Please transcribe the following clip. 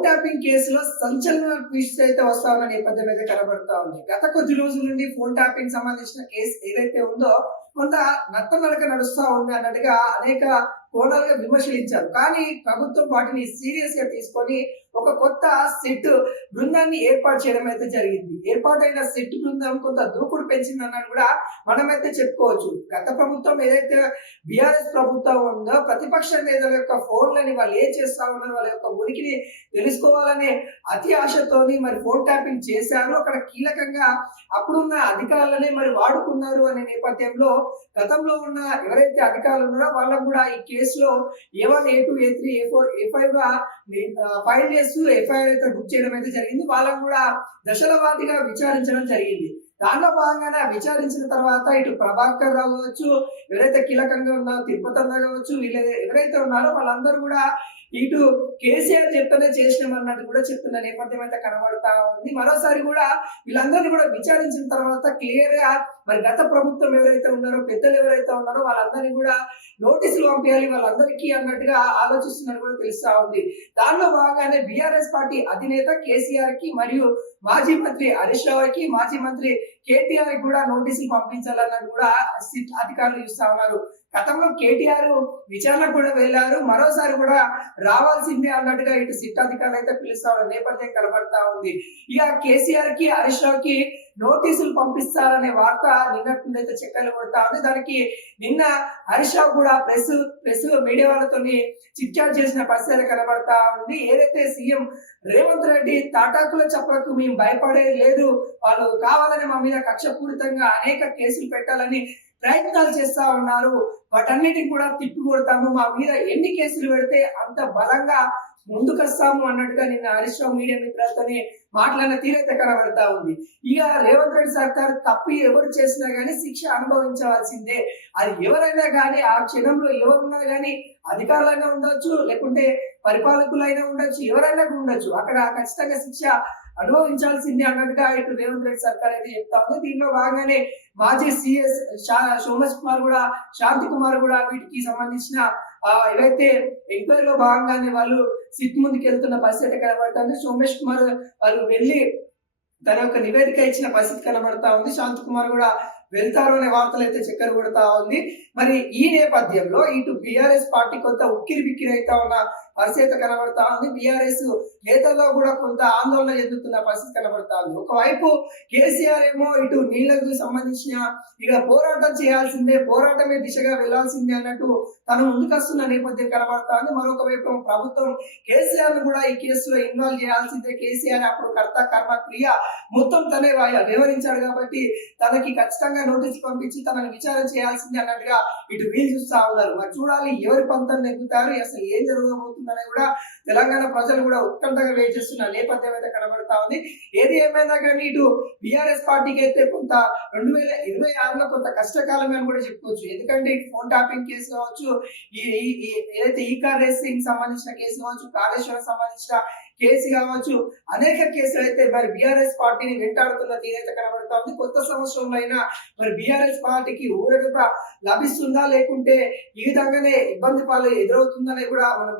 Phone tapping కేసులో సంచలన twist అయితే వస్తా ఉన్న నేపథ్యం అయితే కనబడతా ఉంది. గత కొద్ది రోజుల నుండి ఫోన్ ట్యాపింగ్ సంబంధించిన కేసు ఏదైతే ఉందో కొంత నత్తనడక నడుస్తా ఉంది అన్నట్టుగా అనేక కోణాలుగా విమర్శించారు. కానీ ప్రభుత్వం వాటిని సీరియస్ గా తీసుకొని ఒక కొత్త సెట్ బృందాన్ని ఏర్పాటు చేయడం అయితే జరిగింది. ఏర్పాటైన సెట్ బృందం కొంత దూకుడు పెంచిందన్నది కూడా మనమైతే చెప్పుకోవచ్చు. గత ప్రభుత్వం ఏదైతే బీఆర్ఎస్ ప్రభుత్వం ఉందో ప్రతిపక్ష నేతల యొక్క ఫోన్లని వాళ్ళు ఏం చేస్తా ఉన్నారు, వాళ్ళ యొక్క ఉనికిని తెలుసుకోవాలనే అతి ఆశతోని మరి ఫోన్ ట్యాపింగ్ చేశారు. అక్కడ కీలకంగా అప్పుడున్న అధికారులనే మరి వాడుకున్నారు అనే నేపథ్యంలో గతంలో ఉన్న ఎవరైతే అధికారులు ఉన్నారో వాళ్ళకు కూడా ఈ కేసులో A1, A2, A3, A4, A5 గా ఫైల్ చేస్తూ ఎఫ్ఐఆర్ అయితే బుక్ చేయడం అయితే జరిగింది. వాళ్ళకు కూడా దశల వారీగా విచారించడం జరిగింది. దానిలో భాగంగానే విచారించిన తర్వాత ఇటు ప్రభాకర్ రావు కావచ్చు, ఎవరైతే కీలకంగా ఉన్నారో తిరుపతి అన్న కావచ్చు, వీళ్ళు ఎవరైతే ఉన్నారో వాళ్ళందరూ కూడా ఇటు కేసీఆర్ చెప్తేనే చేసినామన్నట్టు కూడా చెప్తున్న నేపథ్యం అయితే కనబడతా ఉంది. మరోసారి కూడా వీళ్ళందరినీ కూడా విచారించిన తర్వాత క్లియర్ గా మరి గత ప్రభుత్వం ఎవరైతే ఉన్నారో పెద్దలు ఎవరైతే ఉన్నారో వాళ్ళందరినీ కూడా నోటీసులు పంపించాలి వాళ్ళందరికీ అన్నట్టుగా ఆలోచిస్తున్నట్టు కూడా తెలుస్తా ఉంది. దానిలో భాగంగానే బీఆర్ఎస్ పార్టీ అధినేత కేసీఆర్ కి మరియు మాజీ మంత్రి హరీష్ రావుకి, మాజీ మంత్రి కేటీఆర్ కూడా నోటీసులు పంపించాలన్నట్టు కూడా అధికారులు చూస్తా ఉన్నారు. గతంలో కేటీఆర్ విచారణ కూడా వెళ్లారు, మరోసారి కూడా రావాల్సిందే అన్నట్టుగా ఇటు సిట్ అధికారులు అయితే పిలుస్తా ఉన్న నేపథ్యం కనబడతా ఉంది. ఇక కేసీఆర్ కి హరీష్ రావుకి నోటీసులు పంపిస్తారనే వార్త నిన్నటి నుండి అయితే చక్కర్లు కొడతా ఉంది. దానికి నిన్న హరీష్ రావు కూడా ప్రెస్ మీడియా వాళ్ళతో చిట్ చాట్ చేసిన పరిస్థితి కనబడతా ఉంది. ఏదైతే సీఎం రేవంత్ రెడ్డి తాటాకుల చప్పలకు మేము భయపడేది లేదు, వాళ్ళు కావాలని మా మీద కక్షపూరితంగా అనేక కేసులు పెట్టాలని ప్రయత్నాలు చేస్తా ఉన్నారు, వాటన్నిటిని కూడా తిప్పి కొడతాము, మా మీద ఎన్ని కేసులు పెడితే అంత బలంగా ముందుకొస్తాము అన్నట్టుగా నిన్న హరీష్ రావు మీడియా మిత్రులతోనే మాట్లాడిన తీరైతే కనబడతా ఉంది. ఇక రేవంత్ రెడ్డి సర్కార్ తప్పు ఎవరు చేసినా గానీ శిక్ష అనుభవించవలసిందే. అది ఎవరైనా కానీ ఆ క్షణంలో ఎవరున్నా గానీ అధికారులైనా ఉండొచ్చు, లేకుంటే పరిపాలకులైనా ఉండొచ్చు, ఎవరైనా ఉండొచ్చు, అక్కడ ఖచ్చితంగా శిక్ష అనుభవించాల్సిందే అన్నట్టుగా ఇటు రేవంత్ రెడ్డి సర్కార్ అయితే చెప్తా ఉంది. దీనిలో భాగంగానే మాజీ సిఎస్ సోమేష్ కుమార్ కూడా, శాంతి కుమార్ కూడా వీటికి సంబంధించిన ఏవైతే ఎంక్వైరీలో భాగంగానే వాళ్ళు సిట్ ముందుకు వెళ్తున్న పరిస్థితి కనబడుతుంది. సోమేష్ కుమార్ వాళ్ళు వెళ్ళి తన యొక్క నివేదిక ఇచ్చిన పరిస్థితి కనబడతా ఉంది. శాంతి కుమార్ కూడా వెళ్తారు అనే వార్తలు అయితే చక్కర కొడతా ఉంది. మరి ఈ నేపథ్యంలో ఇటు బీఆర్ఎస్ పార్టీ కొంత ఉక్కిరి బిక్కిరి అయితే ఉన్న పరిస్థితి కనబడతా ఉంది. బీఆర్ఎస్ నేతల్లో కూడా కొంత ఆందోళన చెందుతున్న పరిస్థితి కనబడతా ఉంది. ఒకవైపు కేసీఆర్ ఏమో ఇటు నీళ్లకు సంబంధించిన ఇక పోరాటం చేయాల్సిందే, పోరాటమే దిశగా వెళ్లాల్సిందే అన్నట్టు తను ముందుకొస్తున్న నేపథ్యం కనబడతా ఉంది. మరొక వైపు ప్రభుత్వం కేసీఆర్ ను కూడా ఈ కేసులో ఇన్వాల్వ్ చేయాల్సిందే, కేసీఆర్ అప్పుడు కర్త కర్మ క్రియ మొత్తం తనే వివరించాడు కాబట్టి తనకి ఖచ్చితంగా నోటీసు పంపించి తనని విచారణ చేయాల్సిందే అన్నట్టుగా ఇటు వీలు చూస్తా ఉన్నారు. మరి చూడాలి ఎవరి పంతం నెగ్గుతారు, అసలు ఏం జరగబోతుందని కూడా తెలంగాణ ప్రజలు కూడా ఉత్కంఠగా వెయిట్ చేస్తున్న నేపథ్యం అయితే కనబడతా ఉంది. ఏది ఏమైనా కానీ ఇటు బీఆర్ఎస్ పార్టీకి అయితే కొంత 2026లో కొంత కష్టకాలమే అని కూడా చెప్పుకోవచ్చు. ఎందుకంటే ఇటు ఫోన్ ట్యాపింగ్ కేసు కావచ్చు, ఏదైతే ఈ కార్ రేసింగ్ సంబంధించిన కేసు కావచ్చు, కాళేశ్వరం సంబంధించిన కేసు కావచ్చు, అనేక కేసులు అయితే మరి బీఆర్ఎస్ పార్టీని వెంటాడుతున్న తీరైతే కనబడతా ఉంది. కొత్త సంవత్సరంలో అయినా మరి బీఆర్ఎస్ పార్టీకి ఊరట లభిస్తుందా, లేకుంటే ఈ విధంగానే ఇబ్బంది పాలు ఎదురవుతుందనే కూడా మనం